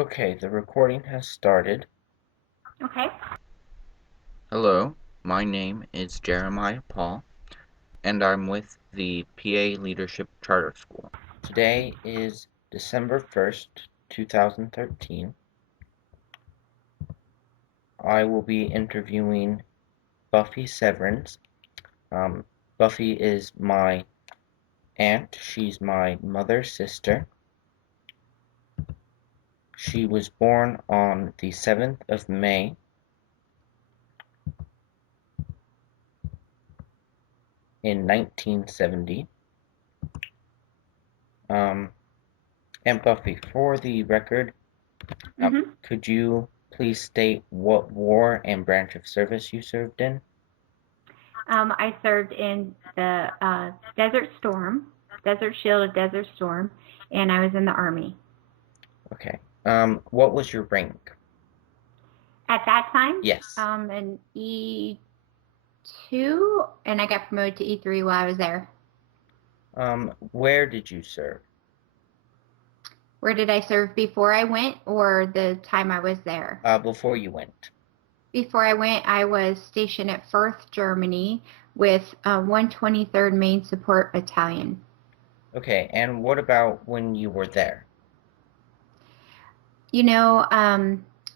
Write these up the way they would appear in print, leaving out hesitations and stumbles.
Okay, the recording has started. Okay. Hello, my name is Jeremiah Paul, and I'm with the PA Leadership Charter School. Today is December 1st, 2013. I will be interviewing Buffy Severance. Um, Buffy is my aunt. She's my mother's sister. She was born on the 7th of May in 1970. Aunt Buffy, for the record, hmm could you please state what war and branch of service you served in? I served in the Desert Storm, Desert Shield, Desert Storm, and I was in the Army. Okay. What was your rank? At that time, Yes. an E2, and I got promoted to E3 while I was there. Where did you serve? Where did I serve before I went, or the time I was there? Before you went. Before I went, I was stationed at Firth, Germany, with 123rd Main Support Battalion. Okay, and what about when you were there? You know,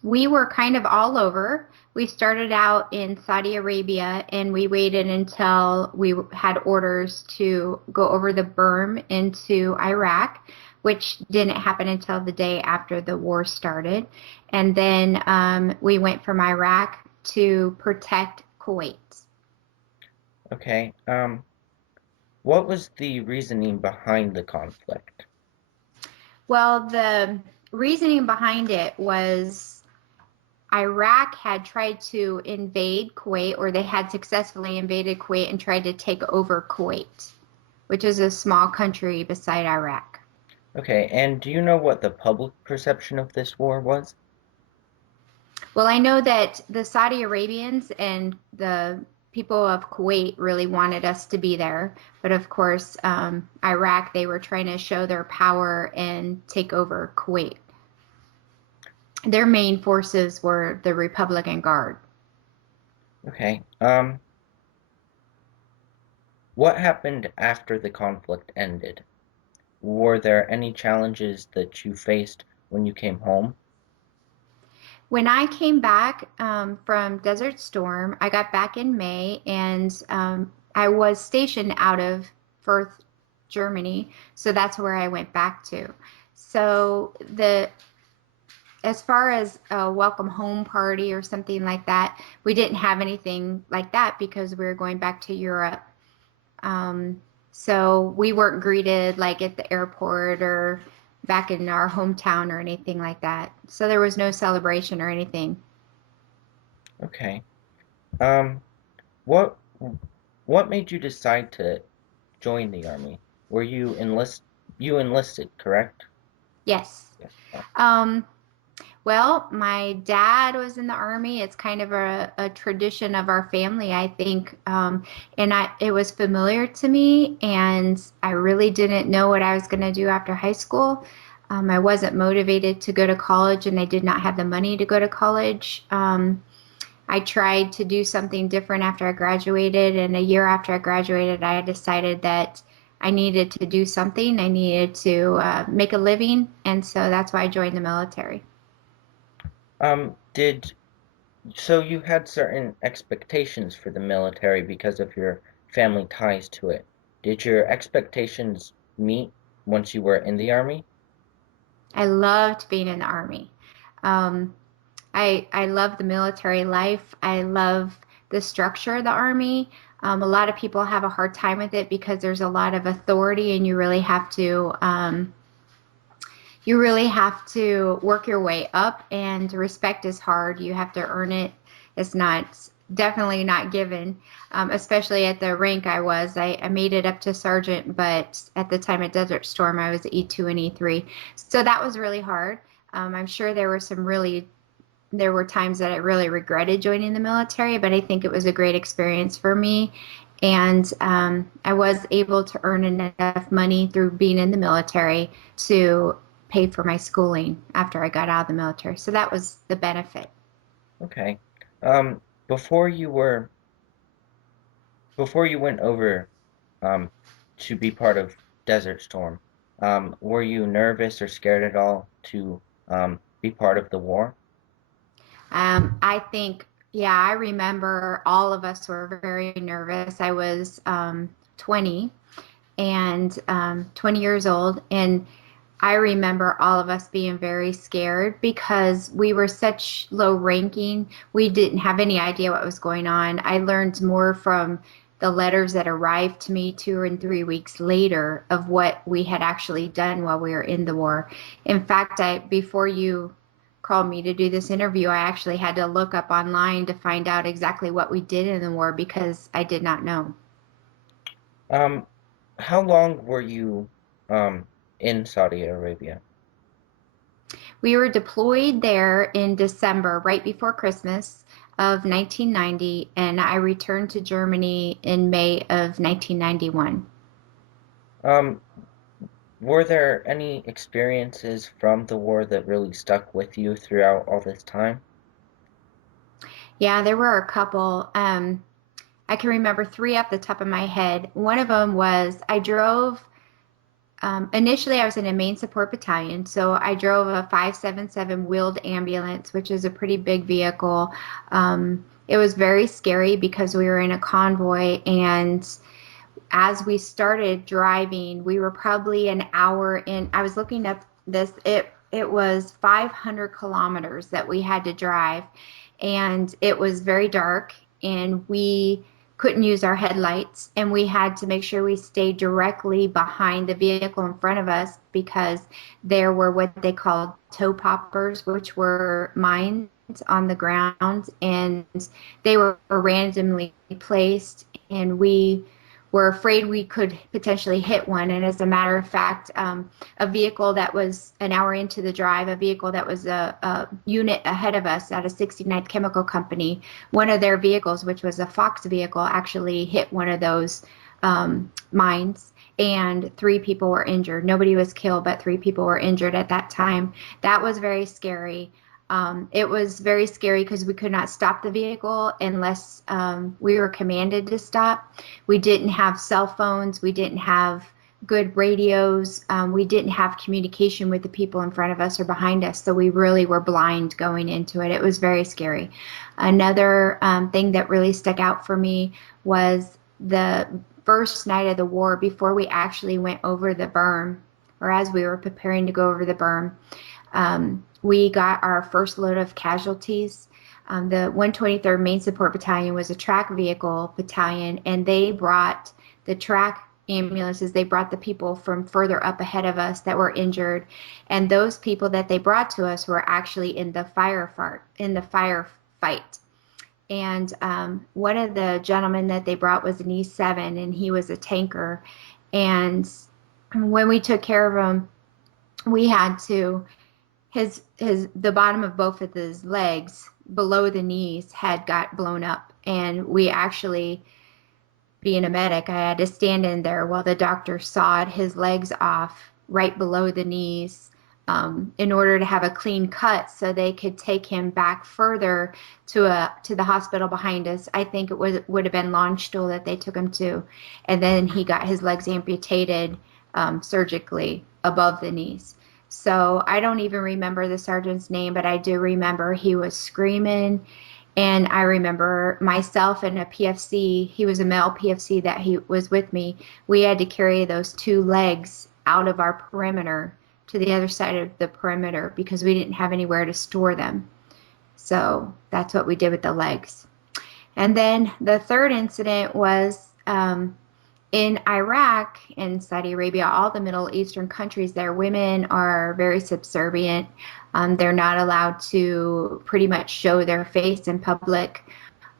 we were kind of all over. We started out in Saudi Arabia and we waited until we had orders to go over the berm into Iraq, which didn't happen until the day after the war started. And then we went from Iraq to protect Kuwait. Okay, what was the reasoning behind the conflict? Well, the reasoning behind it was Iraq had tried to invade Kuwait, or they had successfully invaded Kuwait and tried to take over Kuwait, which is a small country beside Iraq. Okay, and do you know what the public perception of this war was? Well, I know that the Saudi Arabians and the people of Kuwait really wanted us to be there. But of course, Iraq, they were trying to show their power and take over Kuwait. Their main forces were the Republican Guard. Okay, what happened after the conflict ended? Were there any challenges that you faced when you came home? When I came back from Desert Storm, I got back in May and I was stationed out of Firth, Germany. So that's where I went back to. So as far as a welcome home party or something like that, we didn't have anything like that because we were going back to Europe. Um, so we weren't greeted like at the airport or back in our hometown or anything like that. So there was no celebration or anything. Okay. Um, what what made you decide to join the army? Were you enlisted, correct? Yes. Yeah. Oh, Um, well, my dad was in the army. It's kind of a tradition of our family, I think. And it was familiar to me, and I really didn't know what I was going to do after high school. I wasn't motivated to go to college, and I did not have the money to go to college. I tried to do something different after I graduated, and a year after I graduated, I decided that I needed to do something. I needed to make a living, and so that's why I joined the military. did so you had certain expectations for the military because of your family ties to it. Did your expectations meet once you were in the army? I loved being in the army. Um, I love the military life. I love the structure of the army. A lot of people have a hard time with it because there's a lot of authority, and you really have to work your way up. And respect is hard. You have to earn it. It's not definitely not given. Especially at the rank I was. I made it up to sergeant, but at the time at Desert Storm, I was E2 and E3. So that was really hard. I'm sure there were times that I really regretted joining the military, but I think it was a great experience for me. And I was able to earn enough money through being in the military to pay for my schooling after I got out of the military. So that was the benefit. Okay. Before you went over um, to be part of Desert Storm, were you nervous or scared at all to be part of the war? I think, yeah, I remember all of us were very nervous. I was 20 and 20 years old. And I remember all of us being very scared because we were such low ranking. We didn't have any idea what was going on. I learned more from the letters that arrived to me 2 and 3 weeks later of what we had actually done while we were in the war. In fact, before you called me to do this interview, I actually had to look up online to find out exactly what we did in the war because I did not know. Um, how long were you in Saudi Arabia? We were deployed there in December, right before Christmas of 1990, and I returned to Germany in May of 1991. Um, were there any experiences from the war that really stuck with you throughout all this time? Yeah, there were a couple. I can remember three off the top of my head. One of them was I drove. Initially, I was in a main support battalion, so I drove a 577 wheeled ambulance, which is a pretty big vehicle. It was very scary because we were in a convoy, and as we started driving, we were probably an hour in. I was looking up this. It was 500 kilometers that we had to drive, and it was very dark, and we couldn't use our headlights, and we had to make sure we stayed directly behind the vehicle in front of us because there were what they called toe poppers, which were mines on the ground, and they were randomly placed, and we were afraid we could potentially hit one. And as a matter of fact, a vehicle that was an hour into the drive, a vehicle that was a unit ahead of us at a 69th Chemical Company, one of their vehicles, which was a Fox vehicle, actually hit one of those mines. And 3 people were injured. Nobody was killed, but 3 people were injured at that time. That was very scary. It was very scary because we could not stop the vehicle unless we were commanded to stop. We didn't have cell phones. We didn't have good radios. We didn't have communication with the people in front of us or behind us. So we really were blind going into it. It was very scary. Another thing that really stuck out for me was the first night of the war before we actually went over the berm, or as we were preparing to go over the berm. We got our first load of casualties. The 123rd Main Support Battalion was a track vehicle battalion, and they brought the track ambulances. They brought the people from further up ahead of us that were injured, and those people that they brought to us were actually in the firefight. And one of the gentlemen that they brought was an E7, and he was a tanker. And when we took care of him, we had to the bottom of both of his legs below the knees had got blown up, and we actually, being a medic, I had to stand in there while the doctor sawed his legs off right below the knees in order to have a clean cut so they could take him back further to the hospital behind us. I think it would have been Launchstoel that they took him to, and then he got his legs amputated surgically above the knees. So I don't even remember the sergeant's name, but I do remember he was screaming. And I remember myself and a PFC, he was a male PFC that he was with me. We had to carry those 2 legs out of our perimeter to the other side of the perimeter because we didn't have anywhere to store them. So that's what we did with the legs. And then the third incident was in Iraq and Saudi Arabia, all the Middle Eastern countries there, women are very subservient. They're not allowed to pretty much show their face in public.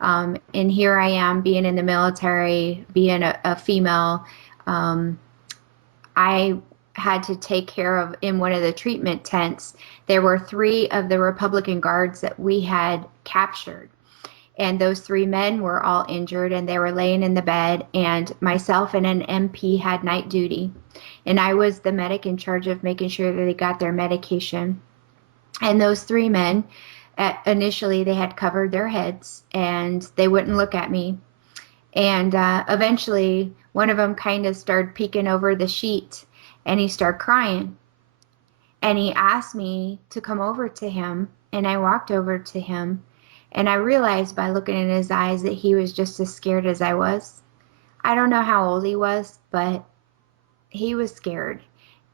And here I am being in the military, being a female. I had to take care of, in one of the treatment tents, there were 3 of the Republican guards that we had captured. And those 3 men were all injured, and they were laying in the bed, and myself and an MP had night duty. and I was the medic in charge of making sure that they got their medication. And those three men, initially, they had covered their heads and they wouldn't look at me. And eventually, one of them kind of started peeking over the sheet and he started crying. And he asked me to come over to him. And I walked over to him. And I realized by looking in his eyes that he was just as scared as I was. I don't know how old he was, but he was scared.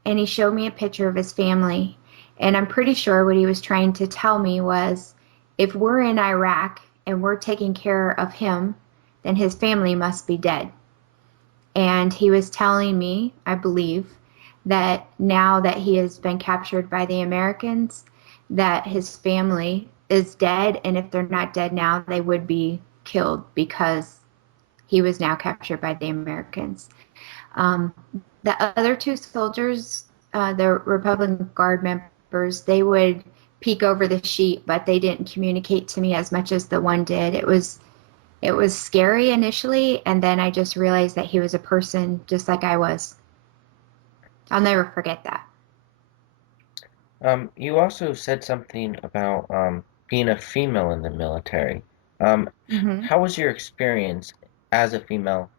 And he showed me a picture of his family. And I'm pretty sure what he was trying to tell me was, if we're in Iraq and we're taking care of him, then his family must be dead. And he was telling me, I believe, that now that he has been captured by the Americans, that his family is dead. And if they're not dead now, they would be killed because he was now captured by the Americans. Um, the other two soldiers, the Republican Guard members, they would peek over the sheet, but they didn't communicate to me as much as the one did. It was scary initially, and then I just realized that he was a person just like I was. I'll never forget that. You also said something about being a female in the military. Um, Mm-hmm. how was your experience as a female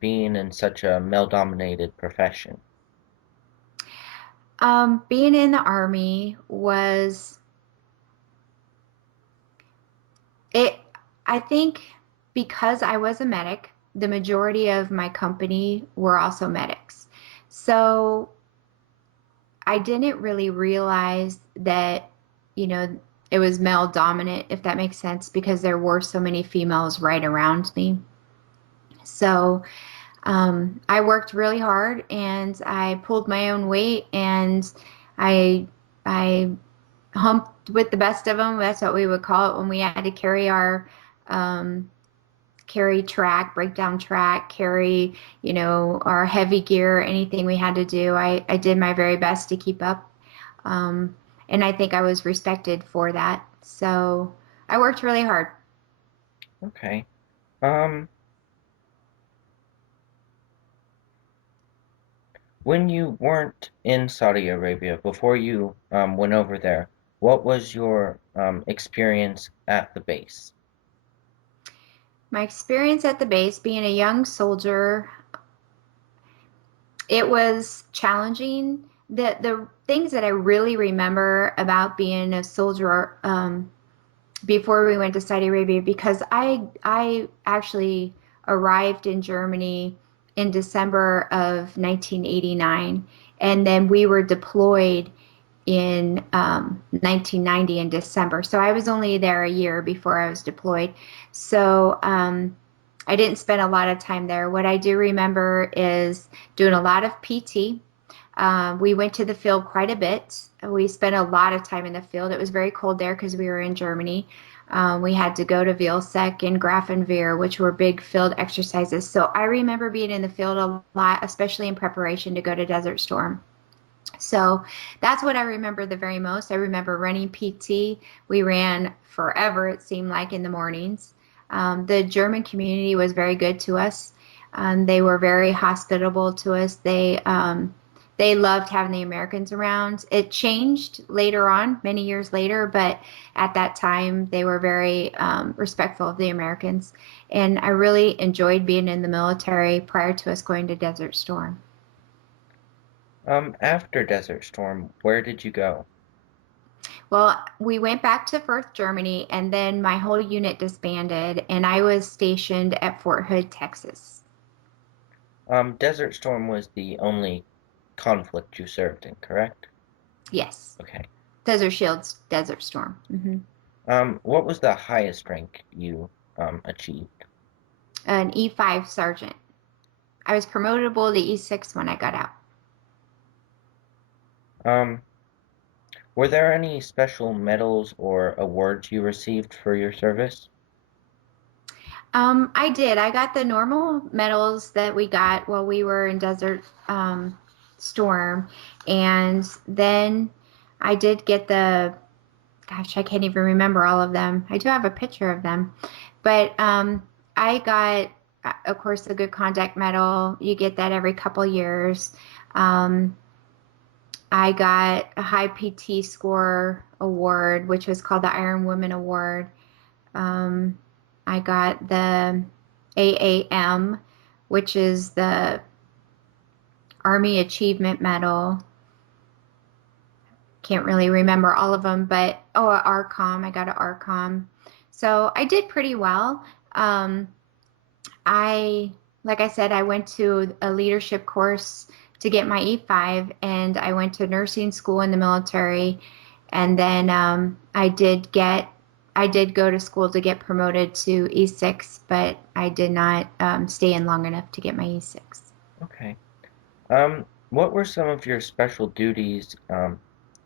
being in such a male-dominated profession? Being in the Army was it. I think because I was a medic, the majority of my company were also medics. So I didn't really realize that, you know, it was male dominant, if that makes sense, because there were so many females right around me. So I worked really hard and I pulled my own weight and I humped with the best of them. That's what we would call it when we had to carry our um, carry track, breakdown track, carry, our heavy gear, anything we had to do. I did my very best to keep up. Um, and I think I was respected for that. So I worked really hard. Okay. Um, when you weren't in Saudi Arabia, before you went over there, what was your experience at the base? My experience at the base, being a young soldier, it was challenging. The things that I really remember about being a soldier before we went to Saudi Arabia, because I actually arrived in Germany in December of 1989, and then we were deployed in 1990 in December. So I was only there a year before I was deployed. So I didn't spend a lot of time there. What I do remember is doing a lot of PT. We went to the field quite a bit. We spent a lot of time in the field. It was very cold there because we were in Germany. We had to go to Vilseck and Grafenwehr, which were big field exercises. So I remember being in the field a lot, especially in preparation to go to Desert Storm. So that's what I remember the very most. I remember running PT. We ran forever, it seemed like, in the mornings. The German community was very good to us. They were very hospitable to us. They loved having the Americans around. It changed later on, many years later, but at that time they were very respectful of the Americans. And I really enjoyed being in the military prior to us going to Desert Storm. After Desert Storm, where did you go? Well, we went back to Firth, Germany, and then my whole unit disbanded, and I was stationed at Fort Hood, Texas. Desert Storm was the only conflict you served in, correct? Yes, Okay. Desert Shields, Desert Storm. What was the highest rank you achieved? An E5 sergeant. I was promotable to E6 when I got out. Um, were there any special medals or awards you received for your service? I did. I got the normal medals that we got while we were in Desert Storm, and then I did get gosh, I can't even remember all of them. I do have a picture of them, but I got, of course, the Good Conduct Medal. You get that every couple years. Um, I got a high PT score award, which was called the Iron Woman Award. Um, I got the AAM, which is the Army Achievement Medal. Can't really remember all of them, but ARCOM. I got an ARCOM. So I did pretty well. Um, I, like I said, I went to a leadership course to get my E5, and I went to nursing school in the military, and then I did go to school to get promoted to E6, but I did not stay in long enough to get my E6. Okay. What were some of your special duties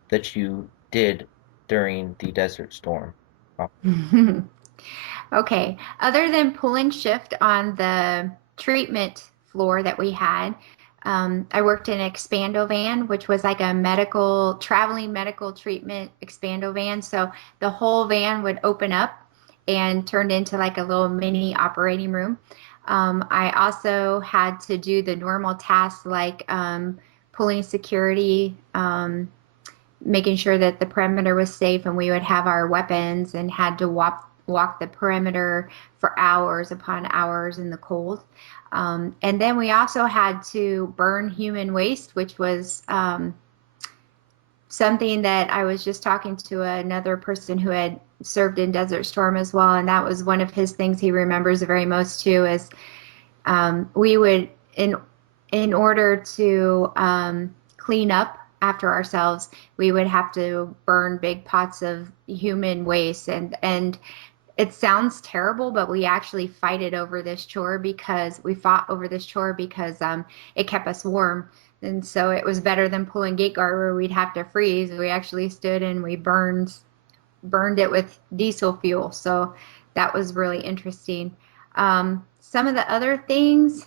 that you did during the Desert Storm? Oh, Okay. Other than pull and shift on the treatment floor that we had, I worked in an expando van, which was like a traveling medical treatment expando van. So the whole van would open up and turned into like a little mini operating room. I also had to do the normal tasks like pulling security, making sure that the perimeter was safe, and we would have our weapons and had to walk the perimeter for hours upon hours in the cold. And then we also had to burn human waste, which was something that I was just talking to another person who had served in Desert Storm as well, and that was one of his things he remembers very most too. Is we would in order to clean up after ourselves, we would have to burn big pots of human waste, and it sounds terrible, but we actually fought over this chore because it kept us warm. And so it was better than pulling gate guard where we'd have to freeze. We actually stood and we burned it with diesel fuel. So that was really interesting. Some of the other things,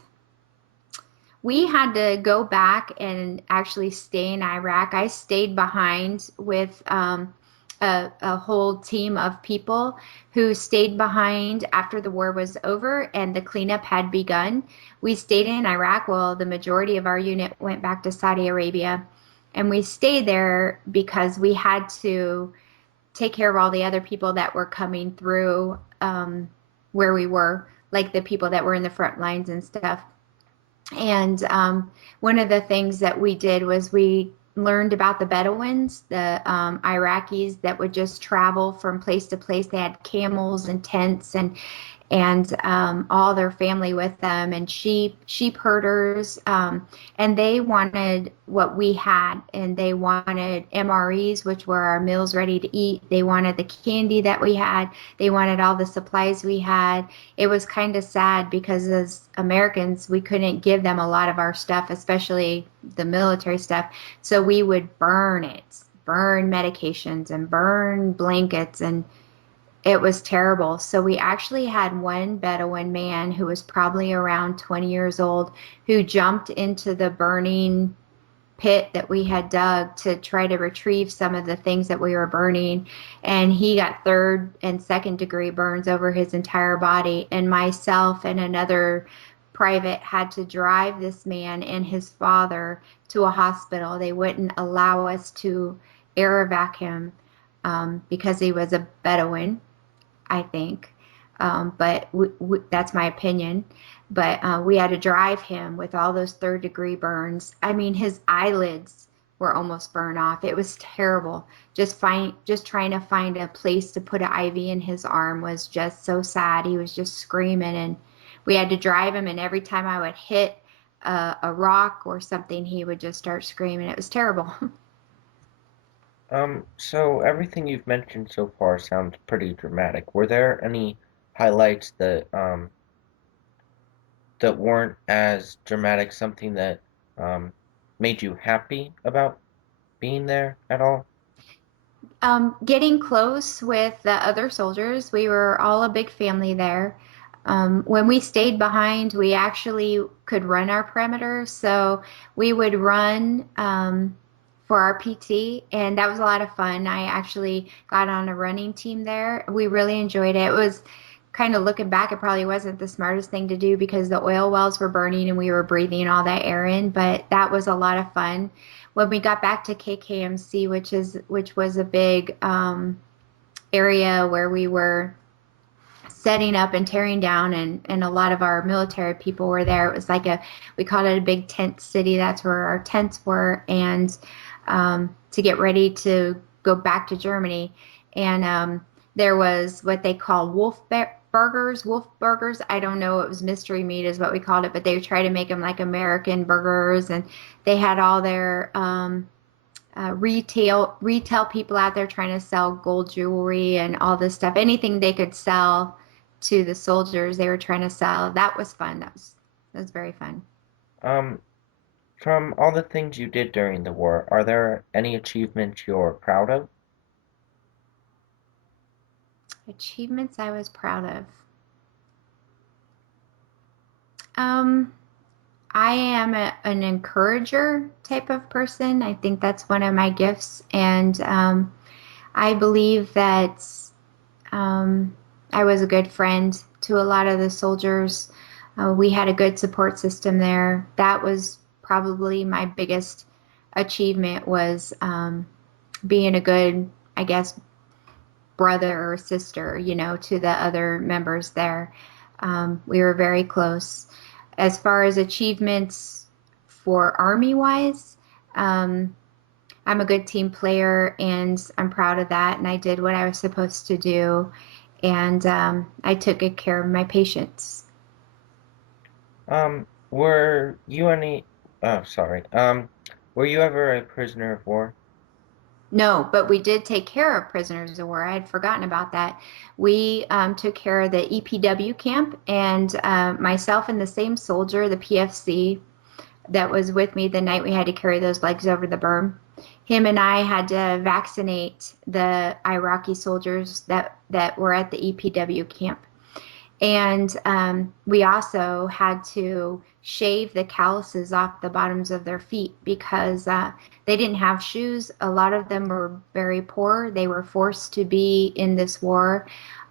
we had to go back and actually stay in Iraq. I stayed behind with a whole team of people who stayed behind after the war was over and the cleanup had begun. We stayed in Iraq while the majority of our unit went back to Saudi Arabia. And we stayed there because we had to take care of all the other people that were coming through where we were, like the people that were in the front lines and stuff. And one of the things that we did was we learned about the Bedouins, the Iraqis that would just travel from place to place. They had camels and tents and all their family with them, and sheep herders, and they wanted what we had, and they wanted MREs, which were our meals ready to eat. They wanted the candy that we had. They wanted all the supplies we had. It was kind of sad because as Americans, we couldn't give them a lot of our stuff, especially the military stuff. So we would burn medications and burn blankets, and it was terrible. So we actually had one Bedouin man who was probably around 20 years old who jumped into the burning pit that we had dug to try to retrieve some of the things that we were burning. And he got third and second degree burns over his entire body. And myself and another private had to drive this man and his father to a hospital. They wouldn't allow us to air evac him because he was a Bedouin, I think. But that's my opinion. But we had to drive him with all those third degree burns. I mean, his eyelids were almost burned off. It was terrible. Just trying to find a place to put an IV in his arm was just so sad. He was just screaming, and we had to drive him. And every time I would hit a rock or something, he would just start screaming. It was terrible. so everything you've mentioned so far sounds pretty dramatic. Were there any highlights that weren't as dramatic, something that made you happy about being there at all? Getting close with the other soldiers, we were all a big family there. When we stayed behind, we actually could run our perimeter. So we would run for our PT, and that was a lot of fun. I actually got on a running team there. We really enjoyed it. It was kind of looking back, it probably wasn't the smartest thing to do because the oil wells were burning and we were breathing all that air in, but that was a lot of fun. When we got back to KKMC, which was a big area where we were setting up and tearing down, and a lot of our military people were there. It was like we called it a big tent city. That's where our tents were, and to get ready to go back to Germany. And there was what they call wolf burgers. I don't know. It was mystery meat is what we called it, but they try to make them like American burgers, and they had all their retail people out there trying to sell gold jewelry and all this stuff. Anything they could sell to the soldiers, they were trying to sell. That was fun. That was very fun. Um, from all the things you did during the war, are there any achievements you're proud of? Achievements I was proud of. Um, I am an encourager type of person. I think that's one of my gifts, and I believe that I was a good friend to a lot of the soldiers. We had a good support system there. That was probably my biggest achievement was being a good, I guess, brother or sister, to the other members there. We were very close. As far as achievements for Army wise, um, I'm a good team player and I'm proud of that. And I did what I was supposed to do. And I took good care of my patients. Were you any, oh, sorry. Were you ever a prisoner of war? No, but we did take care of prisoners of war. I had forgotten about that. We took care of the EPW camp, and myself and the same soldier, the PFC, that was with me the night we had to carry those legs over the berm. Him and I had to vaccinate the Iraqi soldiers that were at the EPW camp. And we also had to shave the calluses off the bottoms of their feet because they didn't have shoes. A lot of them were very poor. They were forced to be in this war.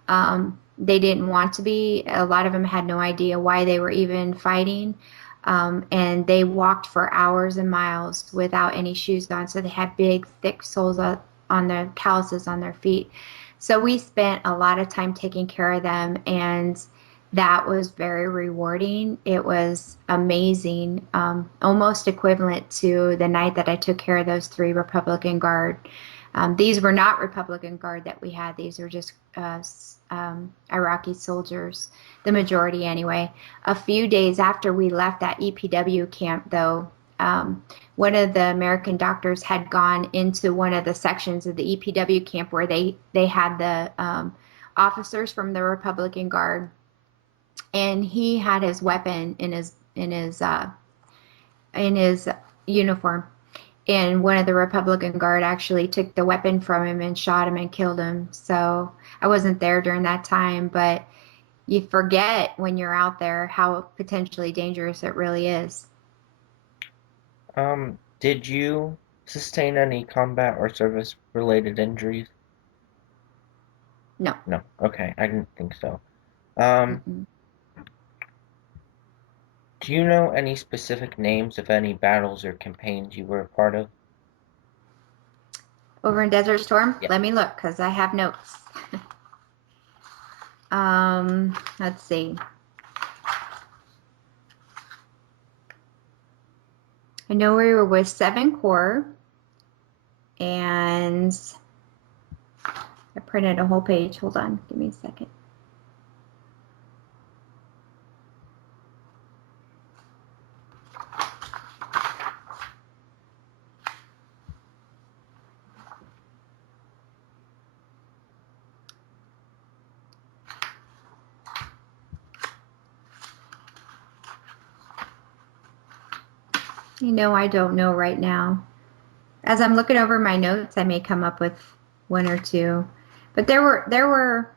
They didn't want to be. A lot of them had no idea why they were even fighting. And they walked for hours and miles without any shoes on. So they had big, thick soles on the calluses on their feet. So we spent a lot of time taking care of them, and that was very rewarding. It was amazing, almost equivalent to the night that I took care of those 3 Republican Guard. These were not Republican Guard that we had. These were just Iraqi soldiers, the majority anyway. A few days after we left that EPW camp, though, one of the American doctors had gone into one of the sections of the EPW camp where they had the officers from the Republican Guard, and he had his weapon in his uniform. And one of the Republican Guard actually took the weapon from him and shot him and killed him. So I wasn't there during that time, but you forget when you're out there how potentially dangerous it really is. Did you sustain any combat or service-related injuries? No. No. Okay, I didn't think so. Um, Mm-mm. do you know any specific names of any battles or campaigns you were a part of? Over in Desert Storm? Yeah. Let me look because I have notes. Let's see. I know we were with 7 Corps, and I printed a whole page. Hold on, give me a second. I don't know right now. As I'm looking over my notes, I may come up with 1 or 2, but there were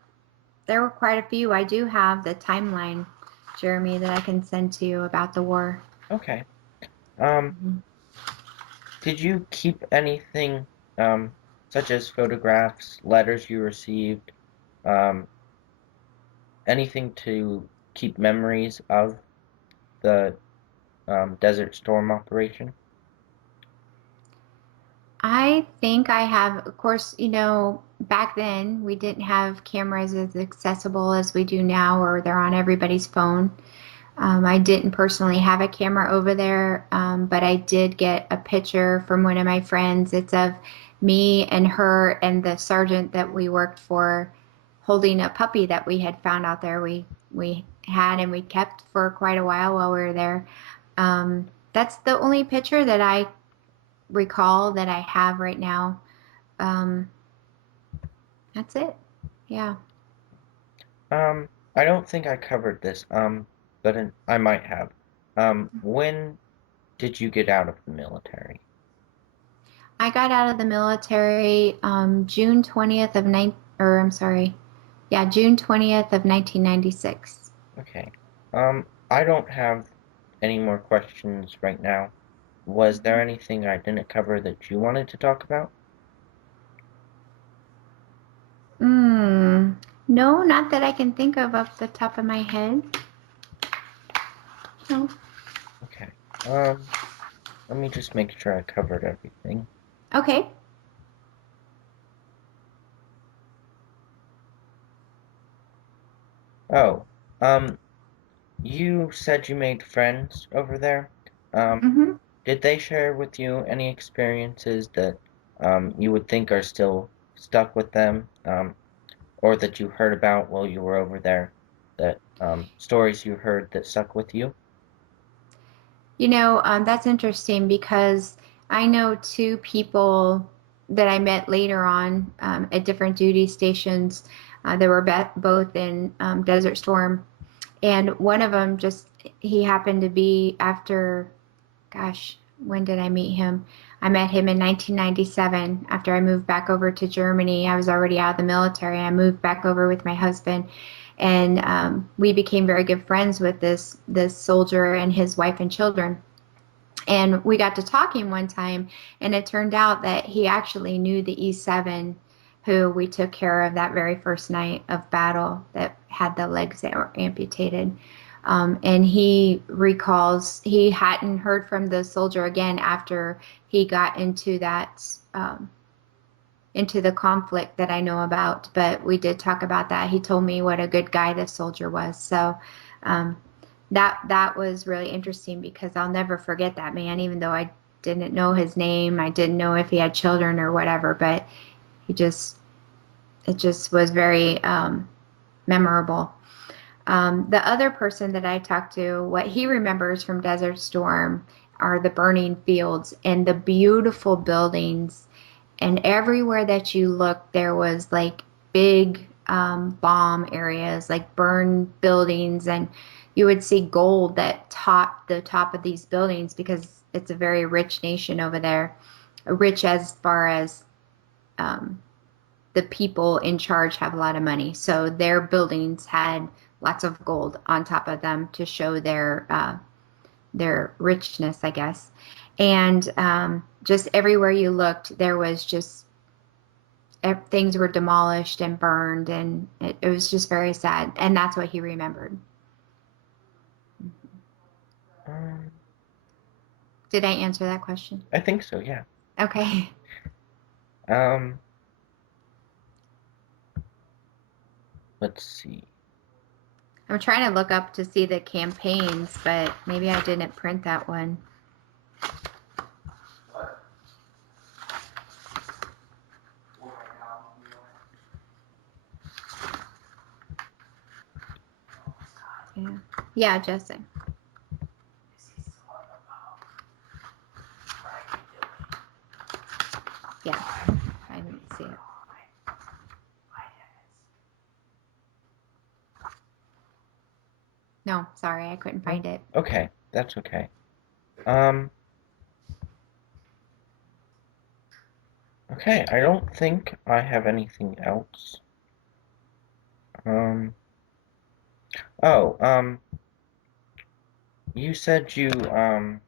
quite a few. I do have the timeline, Jeremy, that I can send to you about the war. Okay. Um, Mhm. did you keep anything, such as photographs, letters you received, um, anything to keep memories of the Desert Storm operation? I think I have, of course, back then we didn't have cameras as accessible as we do now, or they're on everybody's phone. I didn't personally have a camera over there, but I did get a picture from one of my friends. It's of me and her and the sergeant that we worked for holding a puppy that we had found out there. We had and we kept for quite a while we were there. That's the only picture that I recall that I have right now. Um, that's it. Yeah. I don't think I covered this, but I might have. When did you get out of the military? I got out of the military June 20th of June 20th of 1996. Okay. I don't have any more questions right now. Was there anything I didn't cover that you wanted to talk about? No, not that I can think of off the top of my head. No. Okay. Let me just make sure I covered everything. Okay. Oh, you said you made friends over there. Mm-hmm. Did they share with you any experiences that you would think are still stuck with them, or that you heard about while you were over there, that stories you heard that stuck with you? That's interesting because I know two people that I met later on at different duty stations. They were both in Desert Storm, and one of them he happened to be after, gosh, when did I meet him? I met him in 1997 after I moved back over to Germany. I was already out of the military. I moved back over with my husband, and we became very good friends with this soldier and his wife and children. And we got to talking one time, and it turned out that he actually knew the E7 who we took care of that very first night of battle that had the legs that were amputated. And he recalls he hadn't heard from the soldier again after he got into the conflict that I know about. But we did talk about that. He told me what a good guy this soldier was. So um, that was really interesting because I'll never forget that man, even though I didn't know his name. I didn't know if he had children or whatever, but he just it just was very memorable. The other person that I talked to, what he remembers from Desert Storm are the burning fields and the beautiful buildings. And everywhere that you looked, there was like big bomb areas, like burned buildings, and you would see gold that topped the top of these buildings because it's a very rich nation over there, rich as far as um, the people in charge have a lot of money. So their buildings had lots of gold on top of them to show their richness, I guess. And just everywhere you looked, there was just things were demolished and burned, and it was just very sad. And that's what he remembered. Um, Did I answer that question? I think so, yeah. Okay. Um, let's see. I'm trying to look up to see the campaigns, but maybe I didn't print that one. Yeah. Yeah, Jesse. Yeah, I didn't see it. No, sorry, I couldn't find it. Okay, that's okay. Um, okay, I don't think I have anything else. Um, oh, you said you, drawing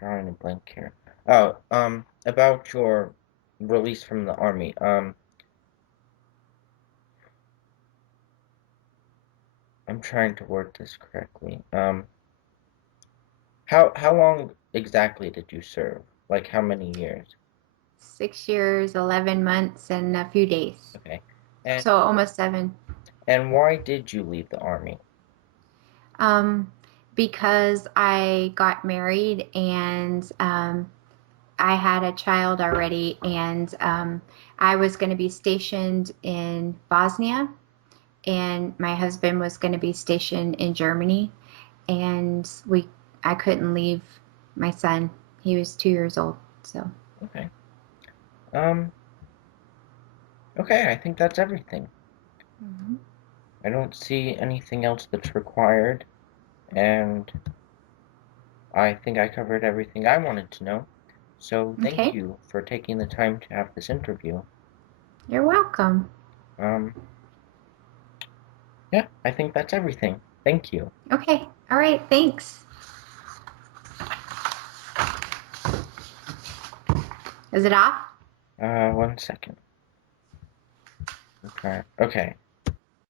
a blank here. Oh, about your release from the army. I'm trying to word this correctly. How long exactly did you serve? Like how many years? 6 years, 11 months, and a few days. Okay. And So almost 7. why did you leave the army? Um, because I got married and I had a child already, and I was going to be stationed in Bosnia, and my husband was going to be stationed in Germany, and I couldn't leave my son. He was 2 years old, so. Okay. Um, okay, I think that's everything. Mhm. I don't see anything else that's required, and I think I covered everything I wanted to know. So thank Okay, you for taking the time to have this interview. you're welcome. Um, yeah, I think that's everything. Thank you. Okay, all right, thanks. Is it off? 1 second. Okay. Okay.